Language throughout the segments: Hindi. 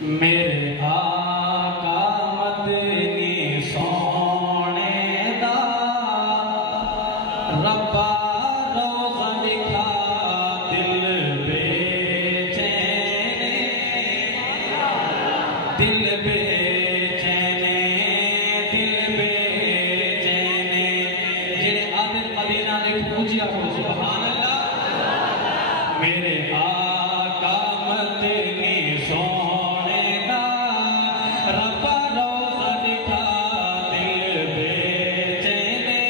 मेरे आका मदनी सोने दा रब्बा रोज़ा लिखा दिल बेचैने दिल बेचैने जेड़े आदिल मदीना ने पूजिया हो सुभान अल्लाह। मेरे आका मदनी सोने दा रब्बा रोज़ा लिखा दिल बेचैने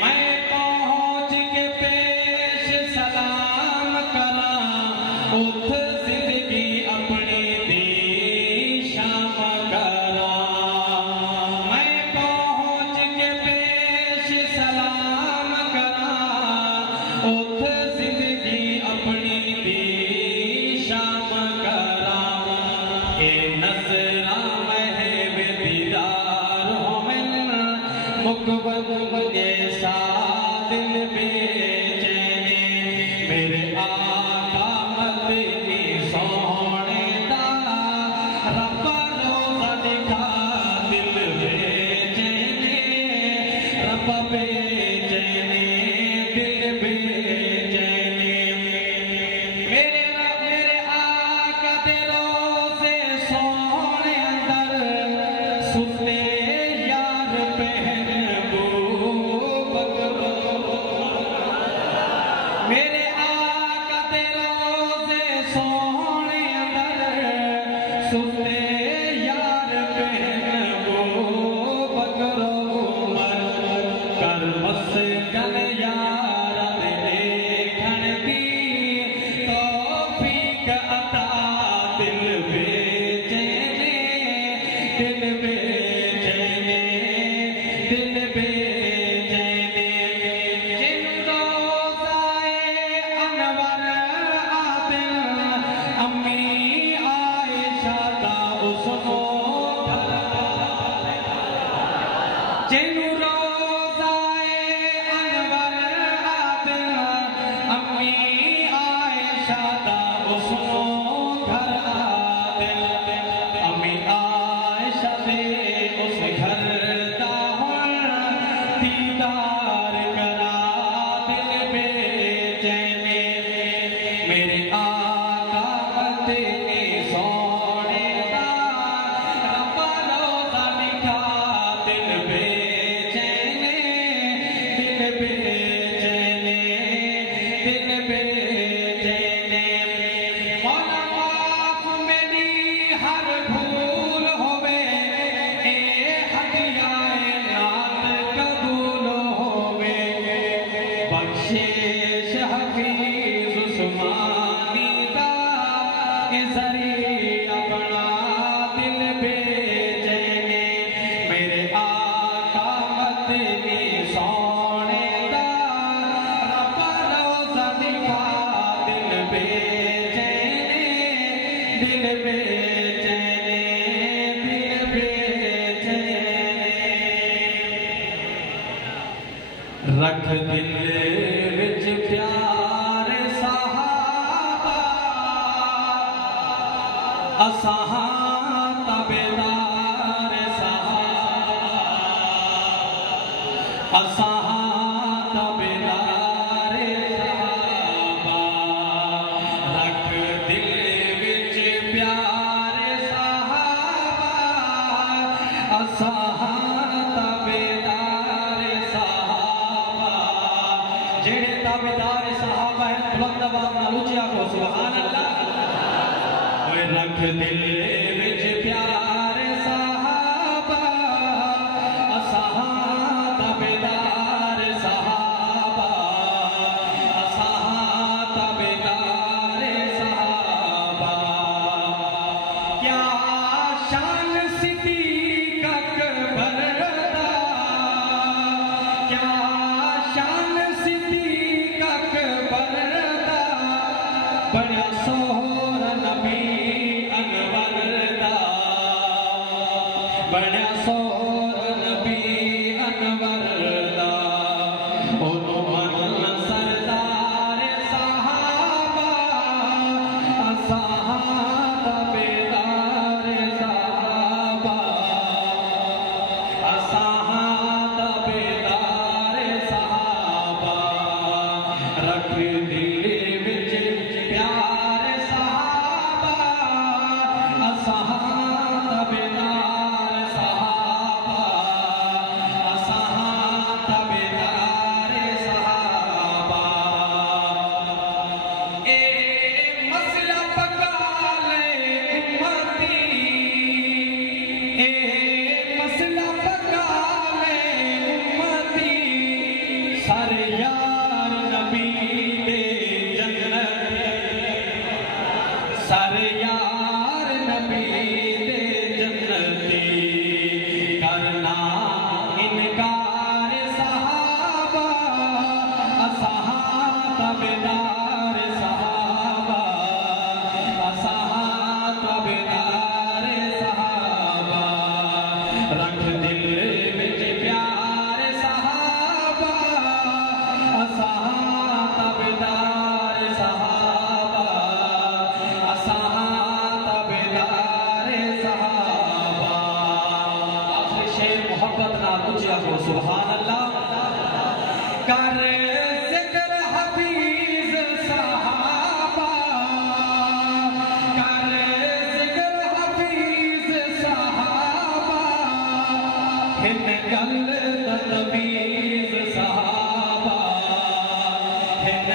मैं पहुँच के पेश सलाम करा उठ जिंदगी अपनी दी शाम करा। मैं पहुँच के पेश सलाम करा उठ जिंदगी अपनी दी शाम करा। ए नजरा महब दीदार हो मिल मुकबल मुझे सा दिल बेचैने। मेरे आका मदनी सोने दा रब्बा रोज़ा लिखा दिल बेचैने रब्बा बेचैने दिल बेचैने। मेरे आका दे रोज़े सोने अंदर सुते यार पहन मेरे आका दे रोज़े सोने अंदर सुते यार पहन बकरो उमर कर मस्कन यार देखन दी तौफीक अता दिल बेचैने दिल बेचैने दिल बेचैने। जिन रोज़ाए अनवर आदिल अम्मी आयशा दा उसनो जिन रोज़ाए अनवर आदिल अम्मी आयशा दा उसनो घर आदिल अम्मी आयशा दे उस घर दा हुण दीदार करा दिल बेचैने। मेरे आका मदनी सोने दा रब्बा रोज़ा लिखा दिल बेचैने दिल बेचैने दिल बेचैने। मौला माफ मेरी हर भूल होवे ए हदियाए नात कबूल होवे बख्शिश हफीज उस्मानी दा ए ज़रिया बना दिल बेचैने। मेरे आका मदनी सोने दा रब्बा रोज़ा लिखा दिल बेचैने दिल बेचैने दिल बेचैने। रख दिल विच प्यार सहाबा असां तबेदार सहाबा असां तबेदार सहाबा। रख दिल विच प्यार सहाबा असां तबेदार सहाबा। जेड़े तबेदार सहाबा है बुलंद आवाज़ नाल उच्ची आखो सुभान अल्लाह। रख दिल विच प्यार सहाबा असां तबेदार सहाबा असां तबेदार सहाबा। क्या शान सिद्दीक़ अकबर दा क्या शान सिद्दीक़ अकबर दा बड़ा सोहरा नबी अनवर जिक्र हफीज सहाबा, कर जिक्र हफीज सहाबा, हिन गल तमीज सहाबा, हिन